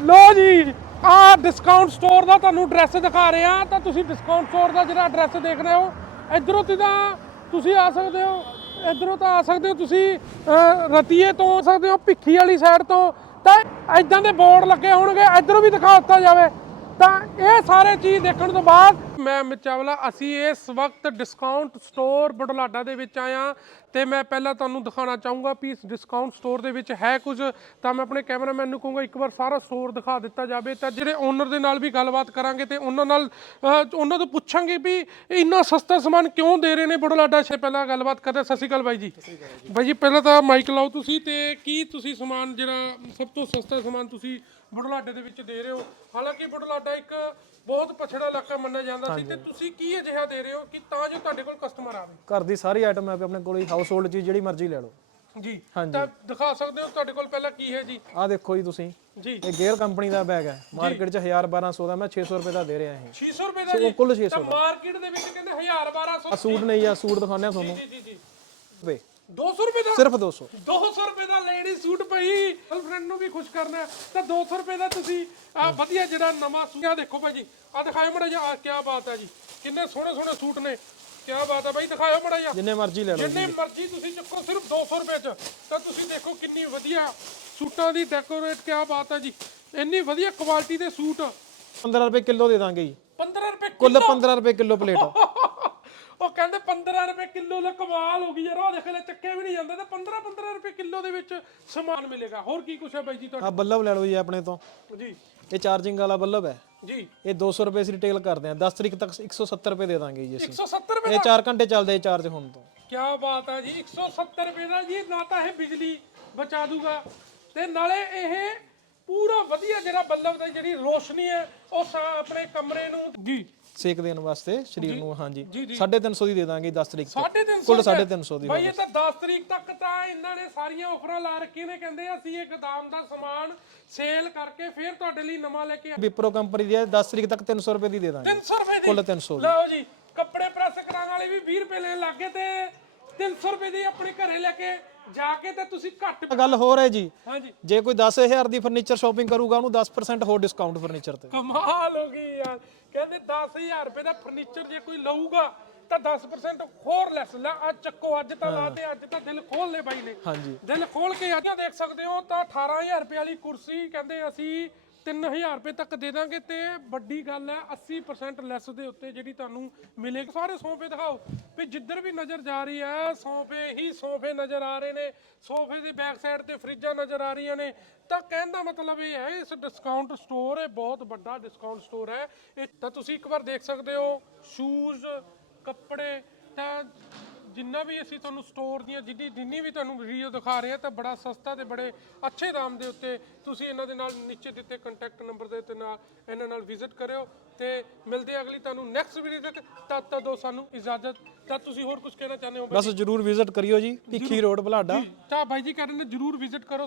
ਲੋ ਜੀ, ਆ discount store ਦਾ ਤੁਹਾਨੂੰ ਐਡਰੈਸ ਦਿਖਾ ਰਹੇ ਆ ਤਾਂ ਤੁਸੀਂ ਡਿਸਕਾਊਂਟ ਸਟੋਰ ਦਾ ਜਿਹੜਾ ਐਡਰੈਸ ਦੇਖ ਰਹੇ ਹੋ, ਇਧਰੋਂ ਤੇ ਤਾਂ ਤੁਸੀਂ ਆ ਸਕਦੇ ਹੋ, ਇਧਰੋਂ ਤਾਂ ਆ ਸਕਦੇ ਹੋ ਤੁਸੀਂ ਰਤੀਏ ਤੋਂ ਆ ਸਕਦੇ ਹੋ, ਭਿੱਖੀ ਵਾਲੀ ਸਾਈਡ ਤੋਂ। ਤਾਂ ਐਦਾਂ ਦੇ ਬੋਰਡ ਲੱਗੇ ਹੋਣਗੇ, ਇਧਰੋਂ ਵੀ ਦਿਖਾ ਦਿੱਤਾ ਜਾਵੇ। ਤਾਂ ਇਹ ਸਾਰੇ ਚੀਜ਼ ਦੇਖਣ ਤੋਂ ਬਾਅਦ ਮੈਂ ਅਮਿਤ ਚਾਵਲਾ ਅਸੀਂ ਇਸ ਵਕਤ ਡਿਸਕਾਊਂਟ ਸਟੋਰ ਬਡਲਾਡਾ ਦੇ ਵਿੱਚ ਆਇਆ ਤੇ ਮੈਂ ਪਹਿਲਾਂ ਤੁਹਾਨੂੰ ਦਿਖਾਉਣਾ ਚਾਹੂੰਗਾ ਵੀ ਇਸ ਡਿਸਕਾਊਂਟ ਸਟੋਰ ਦੇ ਵਿੱਚ ਹੈ ਕੁਝ। ਤਾਂ ਮੈਂ ਆਪਣੇ ਕੈਮਰਾਮੈਨ ਨੂੰ ਕਹੂੰਗਾ ਇੱਕ ਵਾਰ ਸਾਰਾ ਸਟੋਰ ਦਿਖਾ ਦਿੱਤਾ ਜਾਵੇ ਤਾਂ ਜਿਹੜੇ ਓਨਰ ਦੇ ਨਾਲ ਵੀ ਗੱਲਬਾਤ ਕਰਾਂਗੇ ਤੇ ਉਹਨਾਂ ਨਾਲ ਉਹਨਾਂ ਤੋਂ ਪੁੱਛਾਂਗੇ ਵੀ ਇੰਨਾ ਸਸਤਾ ਸਮਾਨ ਕਿਉਂ ਦੇ ਰਹੇ ਨੇ ਬਡਲਾਡਾ ਸੇ ਪਹਿਲਾਂ ਗੱਲਬਾਤ ਕਰਦੇ। ਸਤਿ ਸ਼੍ਰੀ ਅਕਾਲ ਬਾਈ ਜੀ। ਬਾਈ ਜੀ ਪਹਿਲਾਂ ਤਾਂ ਮਾਈਕ ਲਾਓ ਤੁਸੀਂ ਤੇ ਕੀ ਤੁਸੀਂ ਸਮਾਨ ਜਿਹੜਾ ਸਭ ਤੋਂ ਸਸਤਾ ਸਮਾਨ ਤੁਸੀਂ ਬੁਢਲਾਡੇ ਦੇ ਵਿੱਚ ਦੇ ਰਹੇ ਹੋ? ਹਾਲਾਂਕਿ ਬੁਢਲਾਡਾ ਇੱਕ ਬਹੁਤ ਪਛੜਾ ਇਲਾਕਾ ਮੰਨਿਆ ਜਾਂਦਾ ਸੀ ਤੇ ਤੁਸੀਂ ਕੀ ਅਜਿਹਾ ਦੇ ਰਹੇ ਹੋ ਕਿ ਤਾਂ ਜੋ ਤੁਹਾਡੇ ਕੋਲ ਕਸਟਮਰ ਆਵੇ? ਘਰ ਦੀ ਸਾਰੀ ਆਈਟਮ ਹੈ ਵੀ ਆਪਣੇ ਕੋਲ ਹਾਊਸ ਹੋਲਡ ਚੀਜ਼ ਜਿਹੜੀ ਮਰਜ਼ੀ ਲੈ ਲਓ। ਜੀ ਹਾਂਜੀ। ਤਾਂ ਦਿਖਾ ਸਕਦੇ ਹੋ ਤੁਹਾਡੇ ਕੋਲ ਪਹਿਲਾਂ ਕੀ ਹੈ ਜੀ? ਆਹ ਦੇਖੋ ਜੀ ਤੁਸੀਂ। ਜੀ। ਇਹ ਗੇਅਰ ਕੰਪਨੀ ਦਾ ਬੈਗ ਹੈ। ਮਾਰਕੀਟ 'ਚ 1000 1200 ਦਾ ਮੈਂ 600 ਰੁਪਏ ਦਾ ਦੇ ਰਿਹਾ ਇਹ। 600 ਰੁਪਏ ਦਾ ਜੀ? ਕੁੱਲ 600 ਤਾਂ ਮਾਰਕੀਟ ਦੇ ਵਿੱਚ ਕਹਿੰਦੇ 1000 1200 ਆ ਸੂਟ ਨਹੀਂ ਆ ਸੂਟ ਦਿਖਾਉਂਦੇ ਆ ਤੁਹਾਨੂੰ। ਜੀ ਜੀ ਜੀ। ਵੇ 200 ਰੁਪਏ ਦਾ? ਸਿਰਫ 200 200 ਰੁਪਏ ਦਾ ਲੇਡੀ ਸੂਟ ਭਾਈ ਗਰਲਫ੍ਰੈਂਡ ਨੂੰ ਵੀ ਖੁਸ਼ ਕਰਨਾ ਹੈ, ਤਾਂ 200 ਰੁਪਏ ਦਾ ਤੁਸੀਂ ਆ ਵਧੀਆ ਜਿਹੜਾ ਨਵਾਂ ਸੂਟ ਆ ਦੇਖੋ ਭਾਜੀ ਆ ਦਿਖਾਓ ਮੜਾ ਜੀ ਆ ਕੀ ਬਾਤ ਹੈ ਜੀ। ਕਿੰਨੇ ਸੋਹਣੇ ਸੋਹਣੇ ਸੂਟ ਨੇ। ਕੀ ਬਾਤ ਹੈ ਭਾਈ ਦਿਖਾਓ ਮੜਾ ਜੀ ਜਿੰਨੇ ਮਰਜ਼ੀ ਲੈ ਲਓ ਜਿੰਨੇ ਮਰਜ਼ੀ ਤੁਸੀਂ ਚੱਕੋ ਸਿਰਫ 200 ਰੁਪਏ ਚ। ਤਾਂ ਤੁਸੀਂ ਦੇਖੋ ਕਿੰਨੀ ਵਧੀਆ ਸੂਟਾਂ ਦੀ ਡੈਕੋਰੇਟ ਕੀ ਬਾਤ ਹੈ ਜੀ। ਇੰਨੀ ਵਧੀਆ ਕੁਆਲਿਟੀ ਦੇ ਸੂਟ। 15 ਰੁਪਏ ਕਿਲੋ ਦੇ ਦਾਂਗੇ ਜੀ। 15 ਰੁਪਏ ਕੁੱਲ 15 ਰੁਪਏ ਕਿਲੋ ਪਲੇਟ। ਉਹ ਕਹਿੰਦੇ 15 ਰੁਪਏ ਕਿਲੋ ਦਾ ਕਮਾਲ ਹੋ ਗਈ ਯਾਰ ਉਹ ਦੇਖ ਲੈ ਚੱਕੇ ਵੀ ਨਹੀਂ ਜਾਂਦੇ ਤੇ 15 15 ਰੁਪਏ ਕਿਲੋ ਦੇ ਵਿੱਚ ਸਮਾਨ ਮਿਲੇਗਾ। ਹੋਰ ਕੀ ਕੁਛ ਹੈ ਬਾਈ ਜੀ ਆ ਬੱਲਬ ਲੈ ਲਓ ਜੀ ਆਪਣੇ ਤੋਂ। ਤੁਹਾਡਾ ਜੀ। ਇਹ ਚਾਰਜਿੰਗ ਵਾਲਾ ਬੱਲਬ ਹੈ। ਜੀ। ਇਹ 200 ਰੁਪਏ ਅਸੀਂ ਰਿਟੇਲ ਕਰਦੇ ਹਾਂ। 10 ਤਰੀਕ ਤੱਕ 170 ਰੁਪਏ ਦੇ ਦਾਂਗੇ ਜੀ ਅਸੀਂ। 170 ਰੁਪਏ ਇਹ 4 ਘੰਟੇ ਚੱਲਦੇ ਆ ਚਾਰਜ ਹੋਣ ਤੋਂ। ਕੀ ਬਾਤ ਹੈ ਜੀ 170 ਰੁਪਏ ਦਾ ਜੀ ਨਾ ਤਾਂ ਇਹ ਬਿਜਲੀ ਬਚਾ ਦੂਗਾ। ਤੇ ਨਾਲੇ ਇਹ ਪੂਰਾ ਵਧੀਆ ਜਿਹੜਾ ਬੱਲਬ ਦੀ ਜਿਹੜੀ ਰੋਸ਼ਨੀ ਹੈ ਉਹ ਸਾ- ਆਪਣੇ ਕਮਰੇ ਨੂੰ ਜੀ। ਸੇਕ ਦੇਣ ਵਾਸਤੇ ਸਰੀਰ ਨੂੰ ਹਾਂਜੀ। ਜੀ, ਜੀ। 350 ਦੀ ਦੇ ਦਾਂਗੇ 10 ਤਰੀਕ ਤੋਂ 350 ਕੁੱਲ 350 ਦੀ ਭਾਈ ਇਹ ਤਾਂ 10 ਤਰੀਕ ਤੱਕ ਤਾਂ ਇਹਨਾਂ ਨੇ ਸਾਰੀਆਂ ਆਫਰਾਂ ਲਾ ਰੱਖੀਆਂ ਨੇ ਕਹਿੰਦੇ ਅਸੀਂ ਇਹ ਗਦਾਮ ਦਾ ਸਮਾਨ ਸੇਲ ਕਰਕੇ ਫਿਰ ਤੁਹਾਡੇ ਲਈ ਨਵਾਂ ਲੈ ਕੇ ਵਿਪਰੋ ਕੰਪਨੀ ਦੀ ਹੈ 10 ਤਰੀਕ ਤੱਕ 300 ਰੁਪਏ ਦੀ ਦੇ ਦਾਂਗੇ। 300 ਰੁਪਏ ਦੀ? ਕੁੱਲ 300 ਦੀ। ਲਓ ਜੀ ਕੱਪੜੇ ਪ੍ਰੈਸ ਕਰਾਉਣ ਵਾਲੇ ਵੀ 20 ਰੁਪਏ ਲੈਣ ਲੱਗੇ ਤੇ 300 ਰੁਪਏ ਦੀ ਆਪਣੇ ਘਰੇ ਲੈ ਕੇ ਜਾ ਕੇ ਤੇ ਤੁਸੀਂ ਘੱਟ ਗੱਲ ਹੋਰ ਹੈ ਜੀ। ਹਾਂਜੀ। ਜੇ ਕੋਈ 10000 ਦੀ ਫਰਨੀਚਰ ਸ਼ਾਪਿੰਗ ਕਰੂਗਾ ਉਹਨੂੰ 10% ਹੋਰ ਡਿਸਕਾਊਂਟ ਫਰਨੀਚਰ ਤੇ। ਕਮਾਲ ਹੋ ਗਈ ਯਾਰ। ਕਹਿੰਦੇ 10000 ਰੁਪਏ ਦਾ ਫਰਨੀਚਰ ਜੇ ਕੋਈ ਲਊਗਾ ਤਾਂ 10% ਹੋਰ ਲੈਸ ਲੈ ਆ ਚੱਕੋ ਅੱਜ ਤਾਂ ਲਾ ਦੇ ਅੱਜ ਤਾਂ ਦਿਲ ਖੋਲ ਲੈ ਬਾਈ ਨੇ। ਹਾਂਜੀ। ਦਿਲ ਖੋਲ ਕੇ ਅੱਜ ਦੇਖ ਸਕਦੇ ਹੋ ਤਾਂ 18000 ਰੁਪਏ ਵਾਲੀ ਕੁਰਸੀ ਕਹਿੰਦੇ ਅਸੀਂ 3000 ਰੁਪਏ ਤੱਕ ਦੇ ਦਾਂਗੇ ਤੇ ਵੱਡੀ ਗੱਲ ਹੈ 80% ਲੈਸ ਦੇ ਉੱਤੇ ਜਿਹੜੀ ਤੁਹਾਨੂੰ ਮਿਲੇਗੀ। ਸਾਰੇ ਸੋਫੇ ਦਿਖਾਓ ਵੀ ਜਿੱਧਰ ਵੀ ਨਜ਼ਰ ਜਾ ਰਹੀ ਹੈ, ਸੋਫੇ ਹੀ ਸੋਫੇ ਨਜ਼ਰ ਆ ਰਹੇ ਨੇ। ਸੋਫੇ ਦੀ ਬੈਕ ਸਾਈਡ ਤੇ ਫਰਿੱਜਾਂ ਨਜ਼ਰ ਆ ਰਹੀਆਂ ਨੇ। ਤਾਂ ਕਹਿਣ ਦਾ ਮਤਲਬ ਇਹ ਹੈ, ਇਸ ਡਿਸਕਾਊਂਟ ਸਟੋਰ ਇਹ ਬਹੁਤ ਵੱਡਾ ਡਿਸਕਾਊਂਟ ਸਟੋਰ ਹੈ। ਇਹ ਤਾਂ ਤੁਸੀਂ ਇੱਕ ਵਾਰ ਦੇਖ ਸਕਦੇ ਹੋ ਸ਼ੂਜ਼ ਕੱਪੜੇ ਤਾਂ ਜਿੰਨਾ ਵੀ ਅਸੀਂ ਤੁਹਾਨੂੰ ਸਟੋਰ ਦੀਆਂ ਜਿੱਡੀ ਜਿੰਨੀ ਵੀ ਤੁਹਾਨੂੰ ਵੀਡੀਓ ਦਿਖਾ ਰਹੇ ਹਾਂ ਤਾਂ ਬੜਾ ਸਸਤਾ ਤੇ ਬੜੇ ਅੱਛੇ ਦਾਮ ਦੇ ਉੱਤੇ ਤੁਸੀਂ ਇਹਨਾਂ ਦੇ ਨਾਲ ਨੀਚੇ ਦਿੱਤੇ ਕੰਟੈਕਟ ਨੰਬਰ ਦੇ ਉੱਤੇ ਨਾਲ ਇਹਨਾਂ ਨਾਲ ਵਿਜ਼ਿਟ ਕਰਿਓ ਤੇ ਮਿਲਦੇ ਹਾਂ ਅਗਲੀ ਤੁਹਾਨੂੰ ਨੈਕਸਟ ਵੀਡੀਓ ਤੱਕ ਤਦ ਤੱਕ ਦੋ ਸਾਨੂੰ ਇਜਾਜ਼ਤ। ਤਾਂ ਤੁਸੀਂ ਹੋਰ ਕੁਝ ਕਹਿਣਾ ਚਾਹੁੰਦੇ ਹੋ ਬਸ ਜਰੂਰ ਵਿਜ਼ਿਟ ਕਰਿਓ ਜੀ ਭਿੱਖੀ ਰੋਡ ਬਲਾਡਾ। ਤਾਂ ਬਾਈ ਜੀ ਕਹਿੰਦੇ ਨੇ ਜਰੂਰ ਵਿਜ਼ਿਟ ਕਰੋ